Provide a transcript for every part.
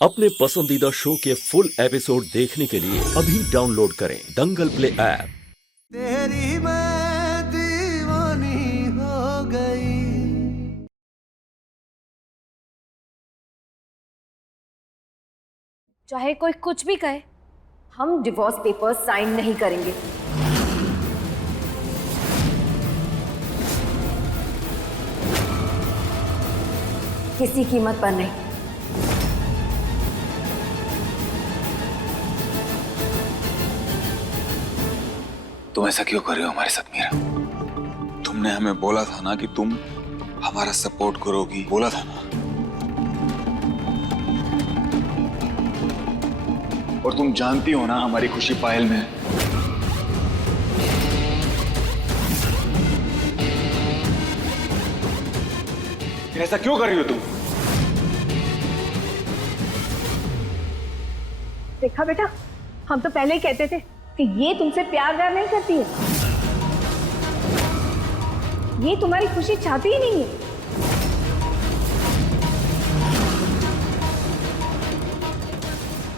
अपने पसंदीदा शो के फुल एपिसोड देखने के लिए अभी डाउनलोड करें दंगल प्ले ऐप। तेरी मैं दीवानी हो गई। चाहे कोई कुछ भी कहे, हम डिवोर्स पेपर्स साइन नहीं करेंगे। किसी कीमत पर नहीं। तुम ऐसा क्यों कर रहे हो हमारे साथ मीरा? तुमने हमें बोला था ना कि तुम हमारा सपोर्ट करोगी, बोला था ना। और तुम जानती हो ना हमारी खुशी पायल में है। फिर ऐसा क्यों कर रही हो तुम? देखा बेटा, हम तो पहले ही कहते थे कि ये तुमसे प्यार व्यार नहीं करती है, ये तुम्हारी खुशी चाहती ही नहीं है।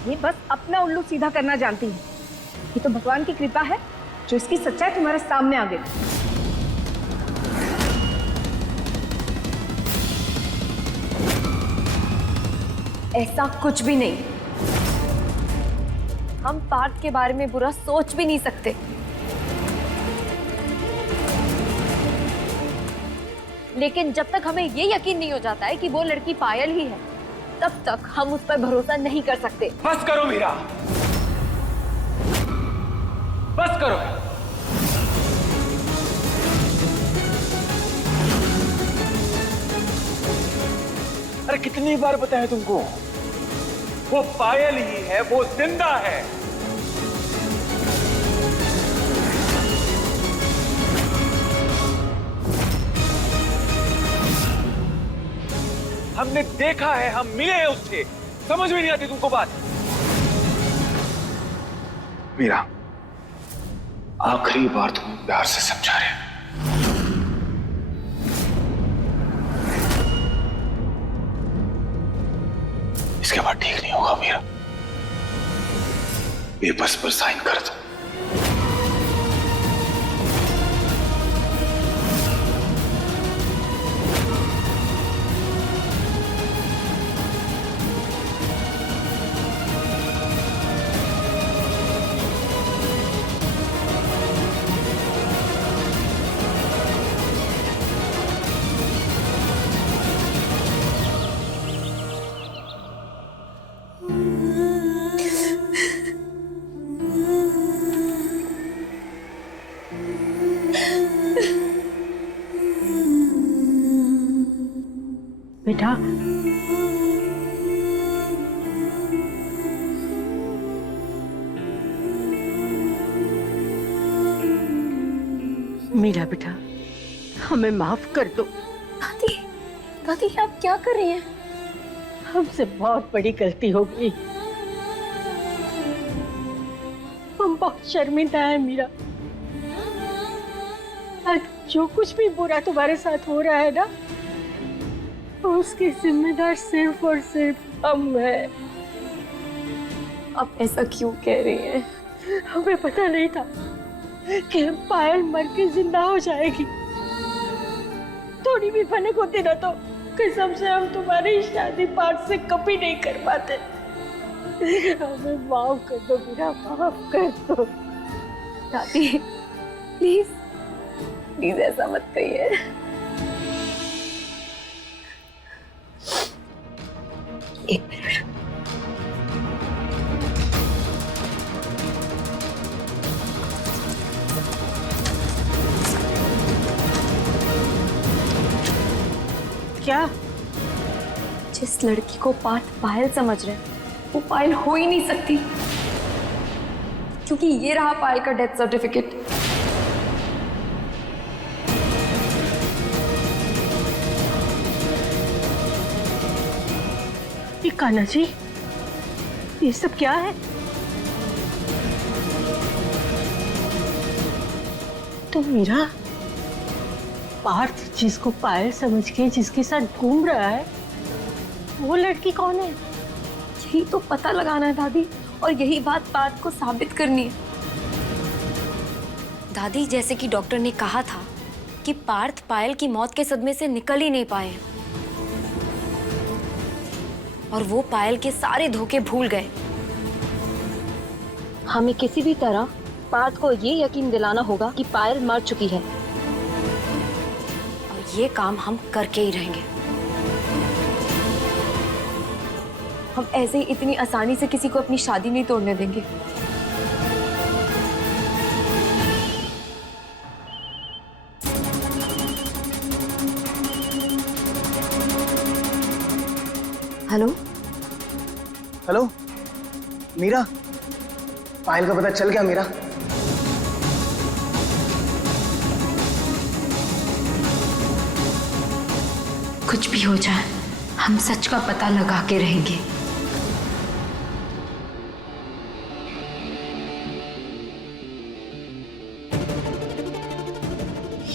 ये बस अपना उल्लू सीधा करना जानती है। ये तो भगवान की कृपा है जो इसकी सच्चाई तुम्हारे सामने आ गई। ऐसा कुछ भी नहीं। हम पार्थ के बारे में बुरा सोच भी नहीं सकते, लेकिन जब तक हमें ये यकीन नहीं हो जाता है कि वो लड़की पायल ही है, तब तक हम उस पर भरोसा नहीं कर सकते। बस करो मीरा, बस करो। अरे कितनी बार बताया तुमको, वो पायल ही है, वो जिंदा है। हमने देखा है, हम मिले हैं उससे। समझ में नहीं आती तुमको बात? मीरा, आखिरी बार तुम प्यार से समझा रहे हैं। इसके बाद ठीक नहीं होगा मीरा। पेपर्स पर साइन कर दो। बेटा, मीरा बेटा, हमें माफ कर दो। दादी, दादी आप क्या कर रही हैं? हमसे बहुत बड़ी गलती हो गई। हम बहुत शर्मिंदा हैं मीरा। आज जो कुछ भी बुरा तुम्हारे साथ हो रहा है ना, उसकी जिम्मेदार सिर्फ और सिर्फ हम हैं। आप ऐसा क्यों कह रही हैं? हमें पता नहीं था कि पायल मर के जिंदा हो जाएगी। थोड़ी भी भनक होती ना तो कसम से हम तुम्हारी शादी पार्थ से कभी नहीं कर पाते। हमें माफ कर दो मीरा, माफ कर दो। दादी प्लीज प्लीज ऐसा मत कहिए। एक मिनट। क्या? जिस लड़की को पार्थ पायल समझ रहे हैं, वो पायल हो ही नहीं सकती, क्योंकि ये रहा पायल का डेथ सर्टिफिकेट। ये कान्हा जी, ये सब क्या है? तो मीरा, पार्थ जिसको पायल समझ के जिसके साथ घूम रहा है, वो लड़की कौन है? यही तो पता लगाना है दादी, और यही बात पार्थ को साबित करनी है। दादी, जैसे कि डॉक्टर ने कहा था कि पार्थ पायल की मौत के सदमे से निकल ही नहीं पाए और वो पायल के सारे धोखे भूल गए। हमें किसी भी तरह पार्थ को ये यकीन दिलाना होगा कि पायल मर चुकी है, और ये काम हम करके ही रहेंगे। हम ऐसे ही इतनी आसानी से किसी को अपनी शादी नहीं तोड़ने देंगे। हेलो हेलो मीरा, पायल का पता चल गया मीरा? कुछ भी हो जाए हम सच का पता लगा के रहेंगे।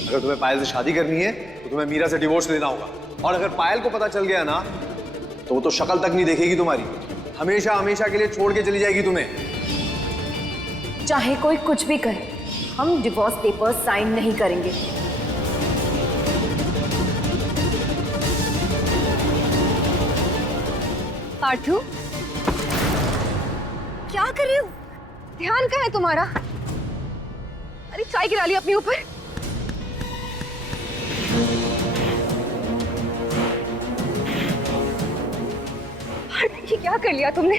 अगर तुम्हें पायल से शादी करनी है तो तुम्हें मीरा से डिवोर्स लेना होगा, और अगर पायल को पता चल गया ना तो वो तो शक्ल तक नहीं देखेगी तुम्हारी, हमेशा हमेशा के लिए छोड़ के चली जाएगी तुम्हें। चाहे कोई कुछ भी करे, हम डिवोर्स पेपर्स साइन नहीं करेंगे। पार्थू, क्या कर रहे हो? ध्यान कहाँ है तुम्हारा? अरे चाय गिरा ली अपने ऊपर। ये क्या कर लिया तुमने?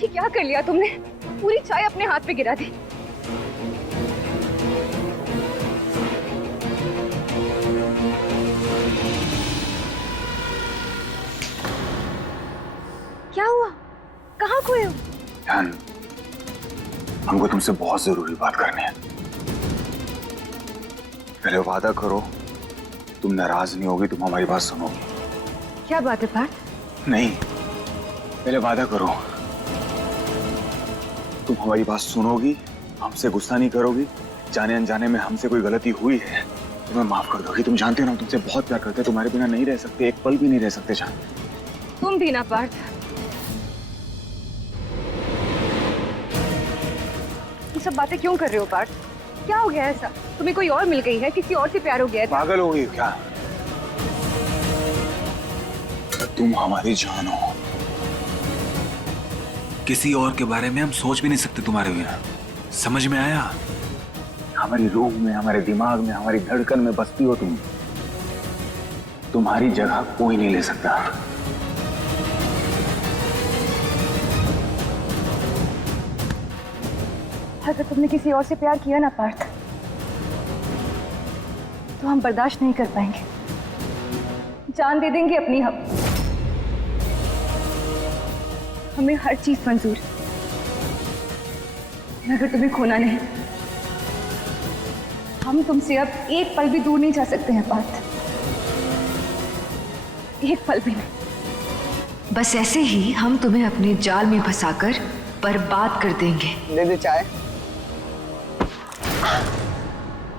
ये क्या कर लिया तुमने? पूरी चाय अपने हाथ पे गिरा दी। क्या हुआ? कहाँ खोए हो? ध्यान, हमको तुमसे बहुत जरूरी बात करनी है। पहले वादा करो तुम नाराज नहीं होगी, तुम हमारी बात सुनोगी। क्या बात है पार्थ? नहीं, पहले वादा करो तुम हमारी बात सुनोगी, हमसे गुस्सा नहीं करोगी, जाने अनजाने में हमसे कोई गलती हुई है तुम्हें माफ कर दोगी। तुम जानते हो ना, तुमसे बहुत प्यार करते हैं, तुम्हारे बिना नहीं रह सकते, एक पल भी नहीं रह सकते जान। तुम भी ना पार्थ। ये सब बातें क्यों कर रहे हो पार्थ? क्या हो गया ऐसा? तुम्हें कोई और मिल गई है? किसी और से प्यार हो गया है? पागल हो गई हो क्या? तुम हमारी जान हो, किसी और के बारे में हम सोच भी नहीं सकते तुम्हारे बिना। समझ में आया? हमारी रूह में, हमारे दिमाग में, हमारी धड़कन में बसती हो तुम। तुम्हारी जगह कोई नहीं ले सकता। अगर तुमने किसी और से प्यार किया ना पार्थ, तो हम बर्दाश्त नहीं कर पाएंगे। जान दे देंगे अपनी हम। हमें हर चीज मंजूर, मगर तुम्हें खोना नहीं। हम तुमसे अब एक पल भी दूर नहीं जा सकते हैं पार्थ, एक पल भी नहीं। बस ऐसे ही हम तुम्हें अपने जाल में फंसाकर बर्बाद कर देंगे। दे दे चाय।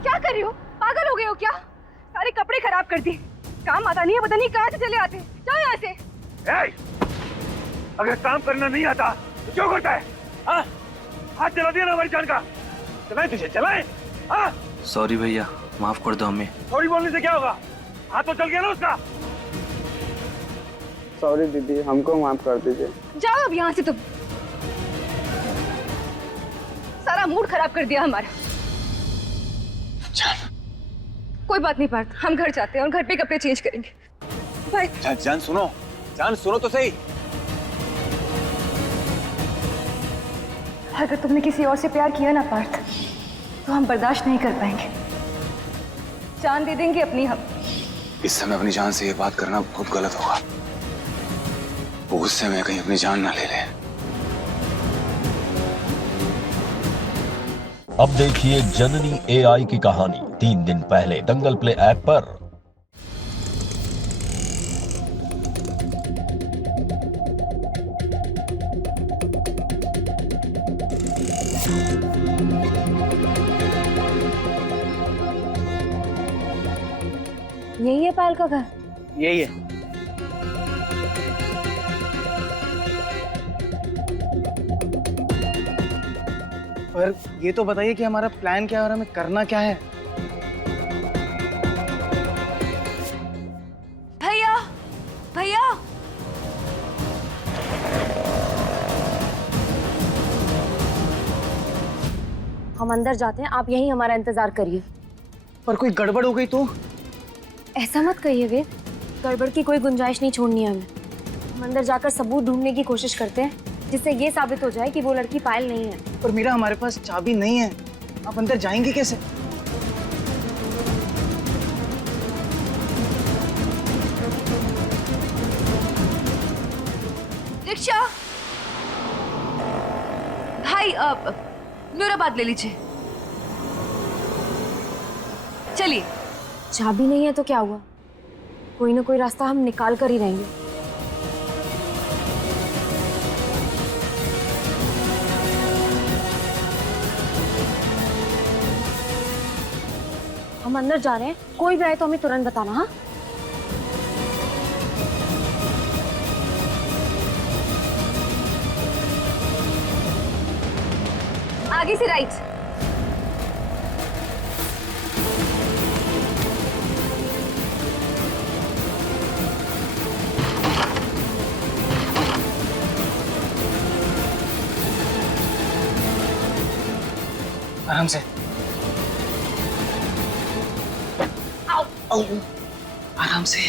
क्या कर रही हो? पागल हो गए हो क्या? सारे कपड़े खराब कर दिए। काम आता नहीं है, पता नहीं कहाँ से चले आते। जाओ यहाँ से। अगर काम करना नहीं आता तो क्यों करता है? हाँ? हाथ चला दिया ना हमारी जान का। चलाए तुझे, चलाए। हाँ? सॉरी भैया, माफ कर दो हमें। सॉरी बोलने से क्या होगा? हाथ तो चल गया ना उसका। सॉरी दीदी, हमको माफ कर दीजिए। जाओ अब यहाँ से तुम। सारा मूड खराब कर दिया हमारा। कोई बात नहीं पार्थ, हम घर जाते हैं और घर पे कपड़े चेंज करेंगे। बाय। जान सुनो, जान सुनो तो सही। अगर तुमने किसी और से प्यार किया ना पार्थ, तो हम बर्दाश्त नहीं कर पाएंगे। जान दे देंगे अपनी हम। इस समय अपनी जान से ये बात करना बहुत गलत होगा। वो गुस्से में कहीं अपनी जान ना ले ले। अब देखिए जननी एआई की कहानी 3 दिन पहले दंगल प्ले ऐप पर। यही है पायल का घर? यही है। पर ये तो बताइए कि हमारा प्लान क्या है और हमें करना क्या है। भैया, भैया, हम अंदर जाते हैं, आप यहीं हमारा इंतजार करिए। पर कोई गड़बड़ हो गई तो? ऐसा मत कहिए वेद, गड़बड़ की कोई गुंजाइश नहीं छोड़नी है हमें। हम अंदर जाकर सबूत ढूंढने की कोशिश करते हैं जिससे ये साबित हो जाए कि वो लड़की पायल नहीं है। पर मीरा, हमारे पास चाबी नहीं है, आप अंदर जाएंगे कैसे? रिक्शा भाई, मेरा बात ले लीजिए, चलिए। चाबी नहीं है तो क्या हुआ, कोई ना कोई रास्ता हम निकाल कर ही रहेंगे। हम अंदर जा रहे हैं, कोई भी आए तो हमें तुरंत बताना। हाँ, आगे से राइट। आराम से। आराम से।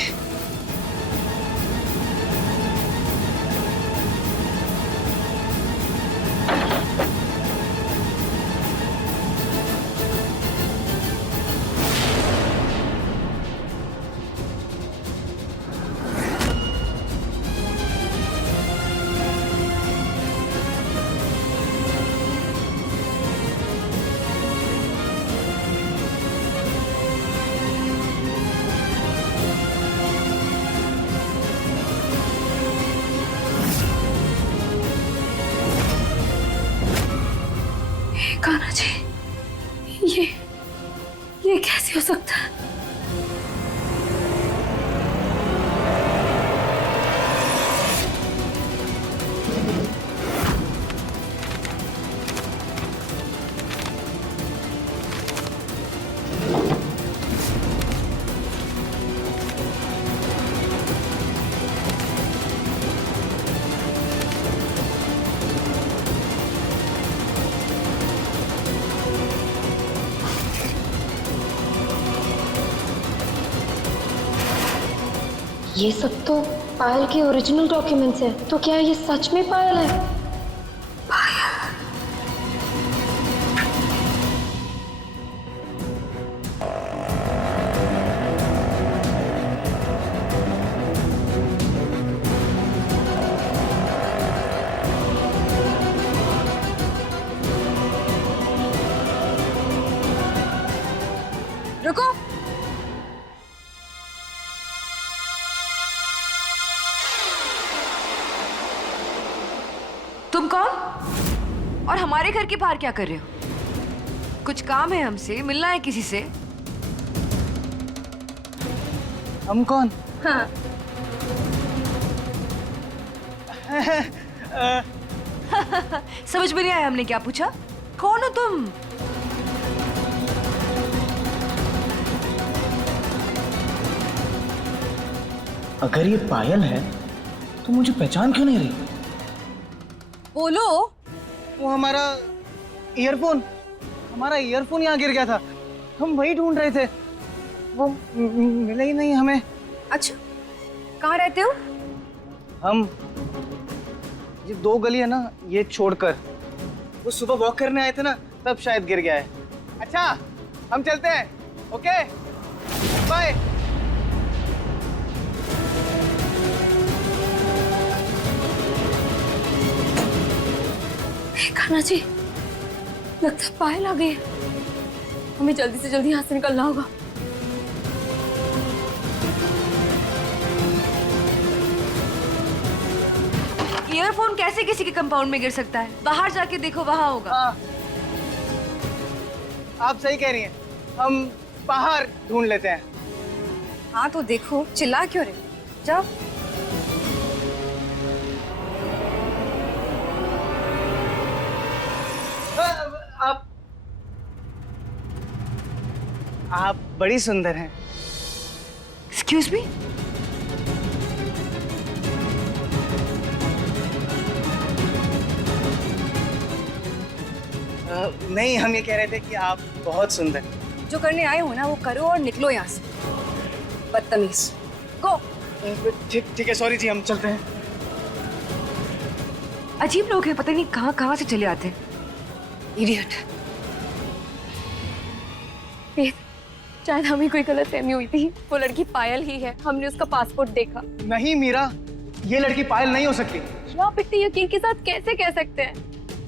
कान्हा जी, ये कैसे हो सकता है? ये सब तो पायल के ओरिजिनल डॉक्यूमेंट्स है, तो क्या ये सच में पायल है? रुको, तुम कौन और हमारे घर के बाहर क्या कर रहे हो? कुछ काम है हमसे, मिलना है किसी से? हम कौन? हाँ, समझ में नहीं आया हमने क्या पूछा। कौन हो तुम? अगर ये पायल है तो मुझे पहचान क्यों नहीं रही? बोलो। वो हमारा ईयरफोन यहाँ गिर गया था, हम वही ढूंढ रहे थे, वो मिला ही नहीं हमें। अच्छा, कहाँ रहते हो? हम ये 2 गली है ना, ये छोड़कर, वो सुबह वॉक करने आए थे ना, तब शायद गिर गया है। अच्छा, हम चलते हैं। Okay, bye. कान्हा जी, लगता है पायल आ गई है। हमें जल्दी से जल्दी यहाँ से निकलना होगा। ईयरफोन कैसे किसी के कंपाउंड में गिर सकता है? बाहर जाके देखो, वहां होगा। हाँ, आप सही कह रही हैं, हम बाहर ढूंढ लेते हैं। हाँ तो देखो, चिल्ला क्यों रहे? जाओ। आप बड़ी सुंदर हैं। एक्सक्यूज मी, नहीं, हम ये कह रहे थे कि आप बहुत सुंदर। जो करने आए हो ना वो करो और निकलो यहाँ से, बदतमीज। गो। ठीक है, सॉरी जी, हम चलते हैं। अजीब लोग हैं, पता नहीं कहाँ कहाँ से चले आते हैं। इडियट। शायद हमें कोई गलतफहमी हुई थी। वो लड़की पायल ही है, हमने उसका पासपोर्ट देखा। नहीं मीरा, ये लड़की पायल नहीं हो सकती। आप इतने यकीन के साथ कैसे कह सकते हैं,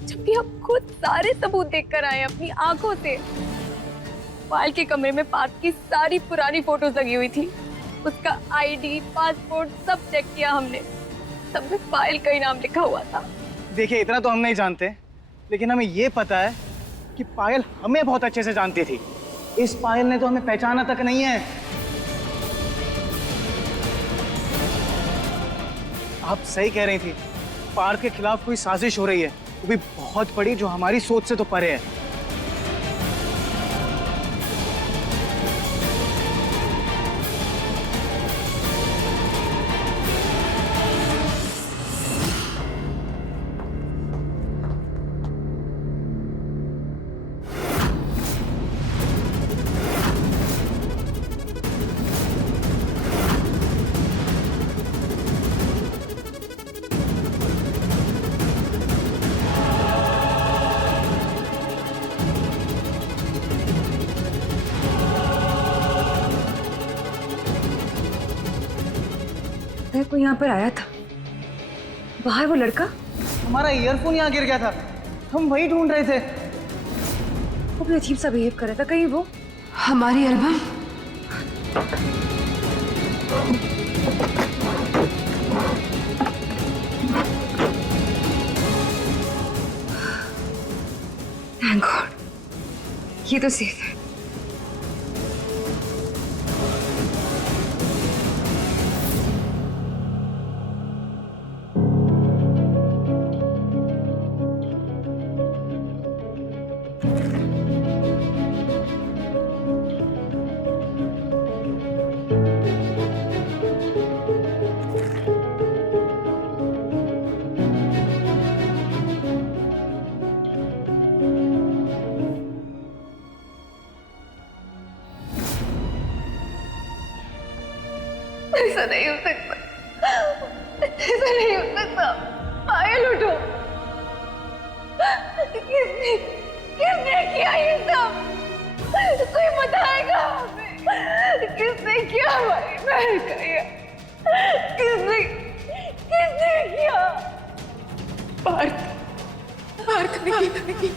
जबकि हम खुद सारे सबूत देखकर आए अपनी आंखों से। पायल के कमरे में पार्थ की सारी पुरानी फोटोज लगी हुई थी। उसका आईडी, पासपोर्ट सब चेक किया हमने, सब में पायल का ही नाम लिखा हुआ था। देखिए, इतना तो हम नहीं जानते, लेकिन हमें ये पता है कि पायल हमें बहुत अच्छे से जानती थी। इस पायल ने तो हमें पहचाना तक नहीं है। आप सही कह रही थी, पार्थ के खिलाफ कोई साजिश हो रही है, वो भी बहुत बड़ी, जो हमारी सोच से तो परे है। कोई यहाँ पर आया था, बाहर वो लड़का। हमारा ईयरफोन यहाँ गिर गया था, हम वही ढूंढ रहे थे। वो भी अजीब सा बिहेव कर रहा था, कहीं वो हमारी एल्बम। थैंक गॉड, ये तो सेफ है। ऐसा नहीं हो सकता, ऐसा नहीं हो सकता। पायल उठो, किसने किसने किया ये सब? कोई बताएगा हमें किसने किया हमारी बहन का ये? किसने किसने किया? पार्थ, पार्थ ने किया।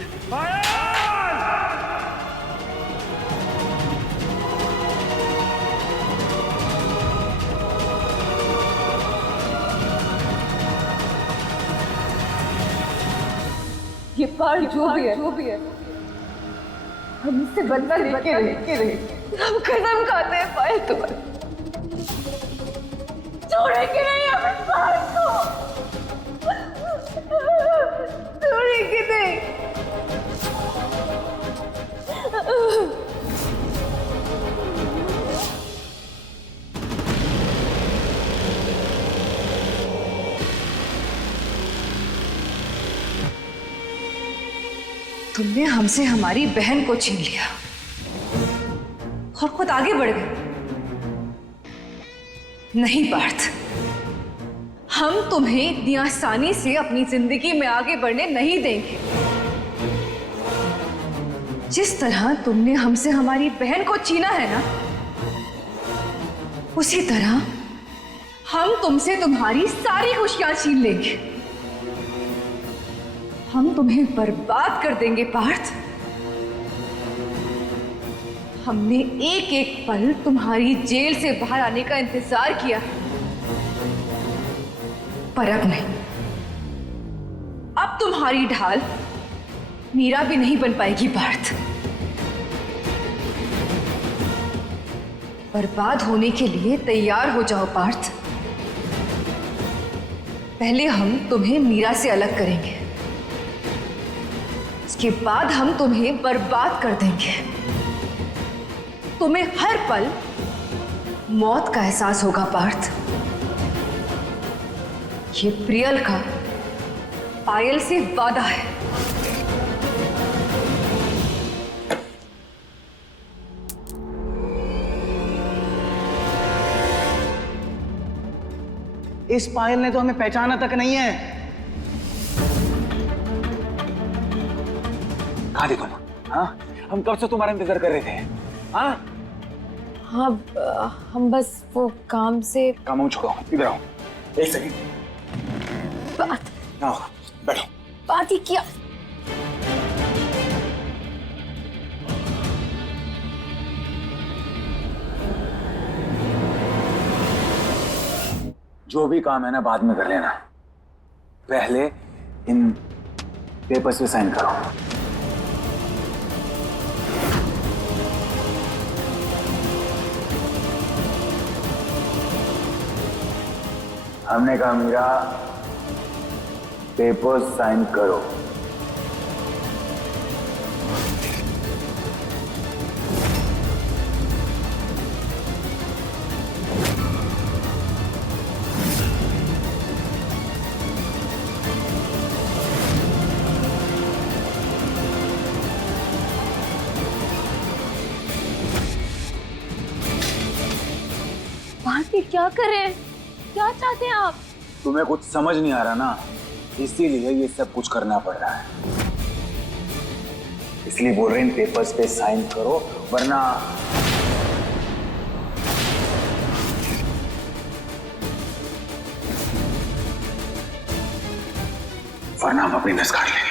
ये पार्थ जो भी है, हम इससे बदला लेके रहे। हम कसम खाते हैं पायल तुम्हारे, छोड़ेंगे नहीं हम इस पार्थ को, छोड़ेंगे नहीं। तुमने हमसे हमारी बहन को छीन लिया और खुद आगे बढ़ गए। नहीं पार्थ, हम तुम्हें इतनी आसानी से अपनी जिंदगी में आगे बढ़ने नहीं देंगे। जिस तरह तुमने हमसे हमारी बहन को छीना है ना, उसी तरह हम तुमसे तुम्हारी सारी खुशियां छीन लेंगे। हम तुम्हें बर्बाद कर देंगे पार्थ। हमने एक एक पल तुम्हारी जेल से बाहर आने का इंतजार किया, पर अब नहीं। अब तुम्हारी ढाल मीरा भी नहीं बन पाएगी पार्थ। बर्बाद होने के लिए तैयार हो जाओ पार्थ। पहले हम तुम्हें मीरा से अलग करेंगे, उसके बाद हम तुम्हें बर्बाद कर देंगे। तुम्हें हर पल मौत का एहसास होगा पार्थ। ये प्रियल का पायल से वादा है। इस पायल ने तो हमें पहचाना तक नहीं है। कहाँ थे तुम? हाँ, हम कब से तुम्हारा इंतजार कर रहे थे। हाँ हाँ, हम बस वो काम से। काम छोड़ो, इधर आओ। एक सेकंड। बात आओ, बैठो। बात ही किया। जो भी काम है ना बाद में कर लेना, पहले इन पेपर्स पे साइन करो। हमने कहा मीरा, पेपर्स साइन करो। भारती क्या कर रहे हैं? क्या चाहते हैं आप? तुम्हें कुछ समझ नहीं आ रहा ना, इसीलिए ये सब कुछ करना पड़ रहा है। इसलिए बोल रहे हैं इन पेपर्स पे साइन करो, वरना हम अपनी नस काट लेंगे।